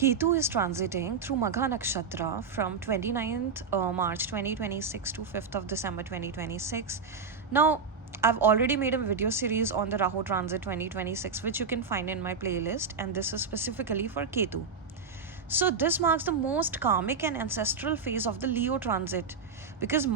Ketu is transiting through Magha Nakshatra from 29th March 2026 to 5th of December 2026. Now, I've already made a video series on the Rahu transit 2026, which you can find in my playlist, and this is specifically for Ketu. So, this marks the most karmic and ancestral phase of the Leo transit because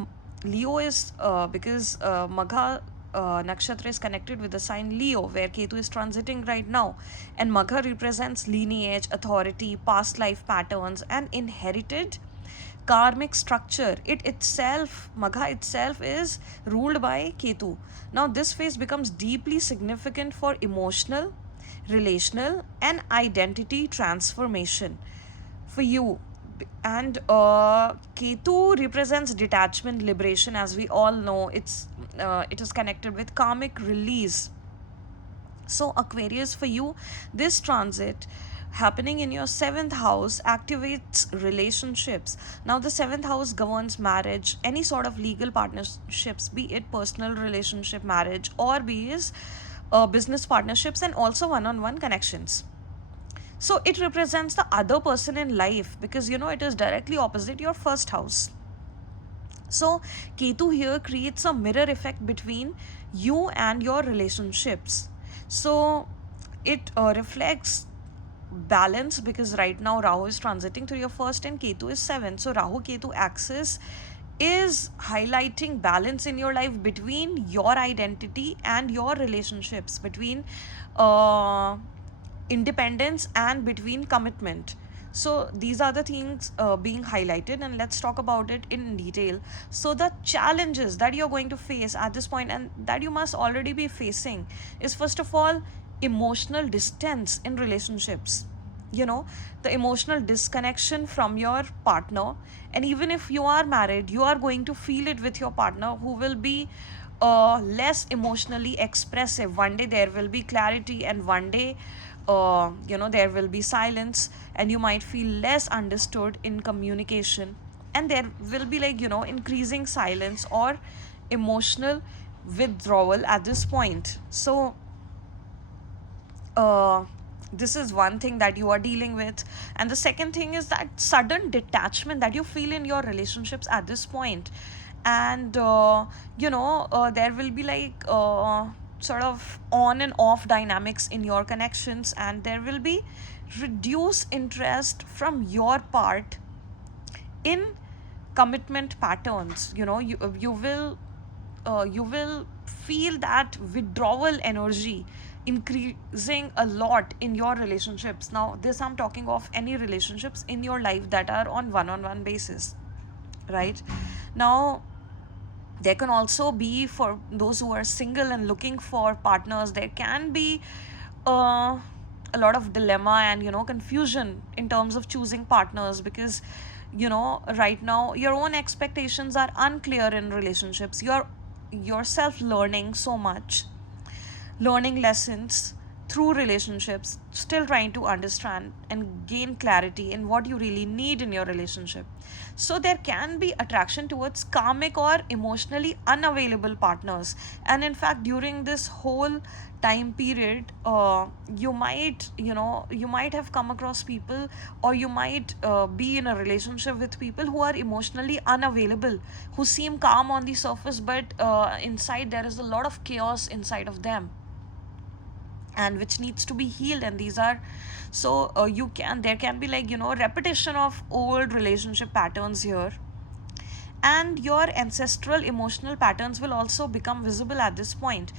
Leo is Magha Nakshatra is connected with the sign Leo, where Ketu is transiting right now. And Magha represents lineage, authority, past life patterns, and inherited karmic structure. Magha itself is ruled by Ketu. Now, this phase becomes deeply significant for emotional, relational, and identity transformation for you. And Ketu represents detachment, liberation. As we all know, it is connected with karmic release. So Aquarius, for you, this transit happening in your seventh house activates relationships. Now the seventh house governs marriage, any sort of legal partnerships, be it personal relationship, marriage, or be it business partnerships, and also one-on-one connections. So it represents the other person in life because it is directly opposite your first house. So Ketu here creates a mirror effect between you and your relationships. So it reflects balance because right now Rahu is transiting through your first and Ketu is 7. So Rahu Ketu axis is highlighting balance in your life between your identity and your relationships, between independence and between commitment. So these are the things being highlighted, and let's talk about it in detail. So the challenges that you're going to face at this point and that you must already be facing is, first of all, emotional distance in relationships. The emotional disconnection from your partner, and even if you are married, you are going to feel it with your partner who will be less emotionally expressive. One day there will be clarity, and one day there will be silence, and you might feel less understood in communication, and there will be increasing silence or emotional withdrawal at this point. So this is one thing that you are dealing with, and the second thing is that sudden detachment that you feel in your relationships at this point. And there will be sort of on and off dynamics in your connections, and there will be reduced interest from your part in commitment patterns. You will feel that withdrawal energy increasing a lot in your relationships. Now this, I'm talking of any relationships in your life that are on one-on-one basis, right? Now there can also be, for those who are single and looking for partners, there can be a lot of dilemma and confusion in terms of choosing partners because right now your own expectations are unclear in relationships. You're yourself learning so much, learning lessons through relationships, still trying to understand and gain clarity in what you really need in your relationship. So there can be attraction towards karmic or emotionally unavailable partners. And in fact, during this whole time period, you might have come across people, or you might be in a relationship with people who are emotionally unavailable, who seem calm on the surface, but inside there is a lot of chaos inside of them, and which needs to be healed. And these are, so there can be repetition of old relationship patterns here, and your ancestral emotional patterns will also become visible at this point.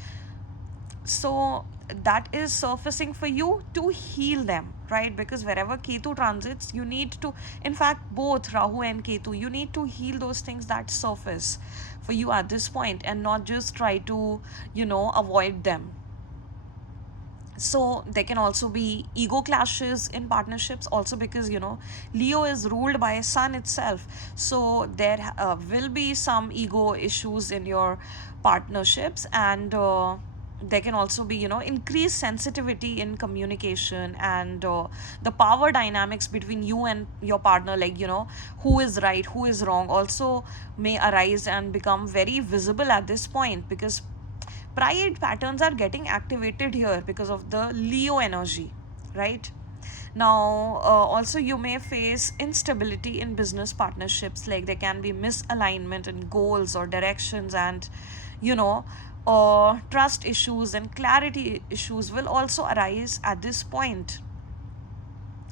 So that is surfacing for you to heal them, right? Because wherever Ketu transits, you need to, in fact both Rahu and Ketu, you need to heal those things that surface for you at this point, and not just try to avoid them. So there can also be ego clashes in partnerships also, because Leo is ruled by Sun itself. So there will be some ego issues in your partnerships, and there can also be increased sensitivity in communication, and the power dynamics between you and your partner, who is right, who is wrong, also may arise and become very visible at this point, because pride patterns are getting activated here because of the Leo energy, right? Now, also you may face instability in business partnerships, like there can be misalignment in goals or directions, and you know, trust issues and clarity issues will also arise at this point.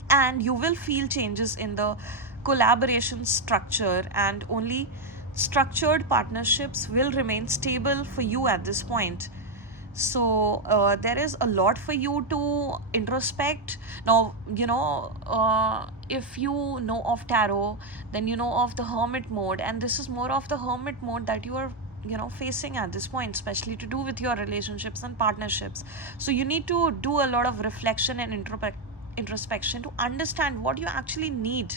And you will feel changes in the collaboration structure, and only structured partnerships will remain stable for you at this point. So there is a lot for you to introspect. Now, if you know of tarot, then you know of the hermit mode, and this is more of the hermit mode that you are facing at this point, especially to do with your relationships and partnerships. So you need to do a lot of reflection and introspection to understand what you actually need.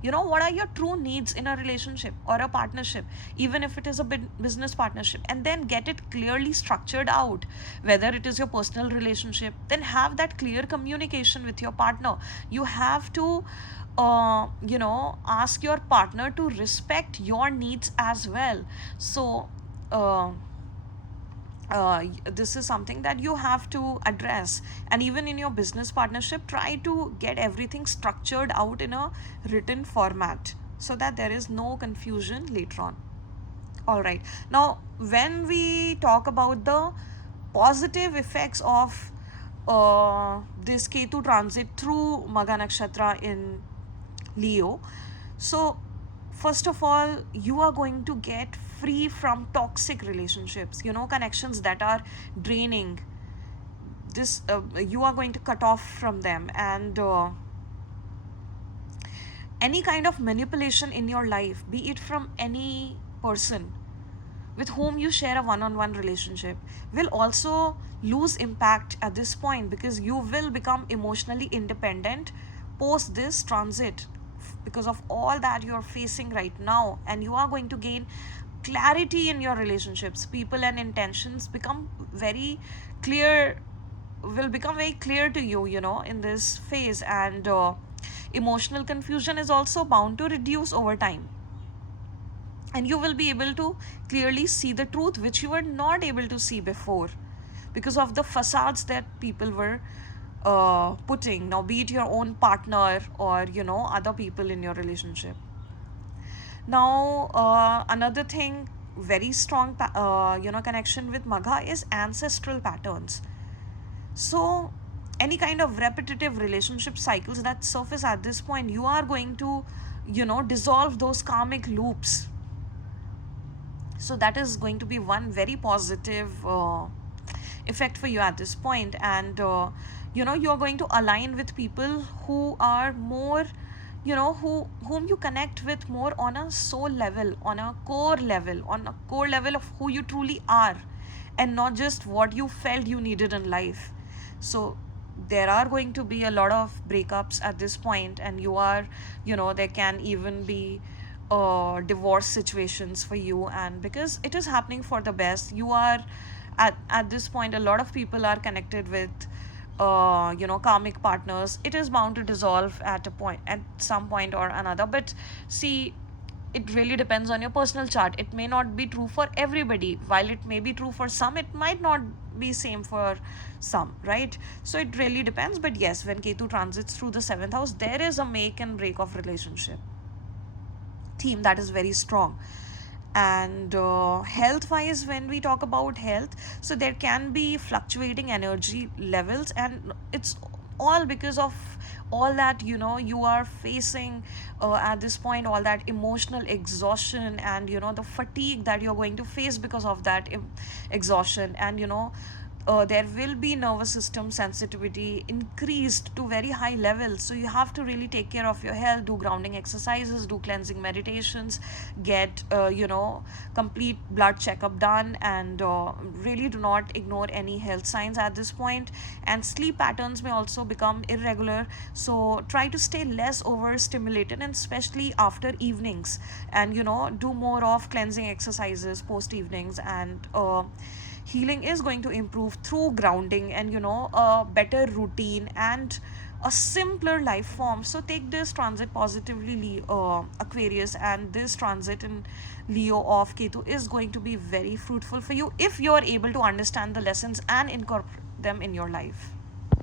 What are your true needs in a relationship or a partnership, even if it is a business partnership, and then get it clearly structured out. Whether it is your personal relationship, then have that clear communication with your partner. You have to ask your partner to respect your needs as well. So uh, this is something that you have to address. And even in your business partnership, try to get everything structured out in a written format so that there is no confusion later on. All right, now when we talk about the positive effects of this Ketu transit through Magha Nakshatra in Leo, so first of all, you are going to get free from toxic relationships, connections that are draining. This You are going to cut off from them, and any kind of manipulation in your life, be it from any person with whom you share a one-on-one relationship, will also lose impact at this point, because you will become emotionally independent post this transit, because of all that you're facing right now. And you are going to gain clarity in your relationships. People and intentions become very clear, will become very clear to you, in this phase. And emotional confusion is also bound to reduce over time, and you will be able to clearly see the truth which you were not able to see before, because of the facades that people were putting. Now, be it your own partner or other people in your relationship. Now, another thing, very strong connection with Magha is ancestral patterns. So any kind of repetitive relationship cycles that surface at this point, you are going to dissolve those karmic loops. So that is going to be one very positive effect for you at this point. And you're going to align with people who are more, whom you connect with more on a soul level, on a core level of who you truly are, and not just what you felt you needed in life. So there are going to be a lot of breakups at this point, and there can even be divorce situations for you. And because it is happening for the best, you are at this point, a lot of people are connected with karmic partners. It is bound to dissolve at some point or another. But see, it really depends on your personal chart. It may not be true for everybody. While it may be true for some, it might not be same for some, right? So it really depends. But yes, when Ketu transits through the 7th house, there is a make and break of relationship theme that is very strong. And health wise, when we talk about health, so there can be fluctuating energy levels, and it's all because of all that you are facing at this point, all that emotional exhaustion, and the fatigue that you're going to face because of that exhaustion. And there will be nervous system sensitivity increased to very high levels. So you have to really take care of your health, do grounding exercises, do cleansing meditations, get complete blood checkup done, and really do not ignore any health signs at this point. And sleep patterns may also become irregular, so try to stay less overstimulated, and especially after evenings. And do more of cleansing exercises post evenings. And healing is going to improve through grounding, and a better routine and a simpler life form. So take this transit positively, Aquarius, and this transit in Leo of Ketu is going to be very fruitful for you if you are able to understand the lessons and incorporate them in your life.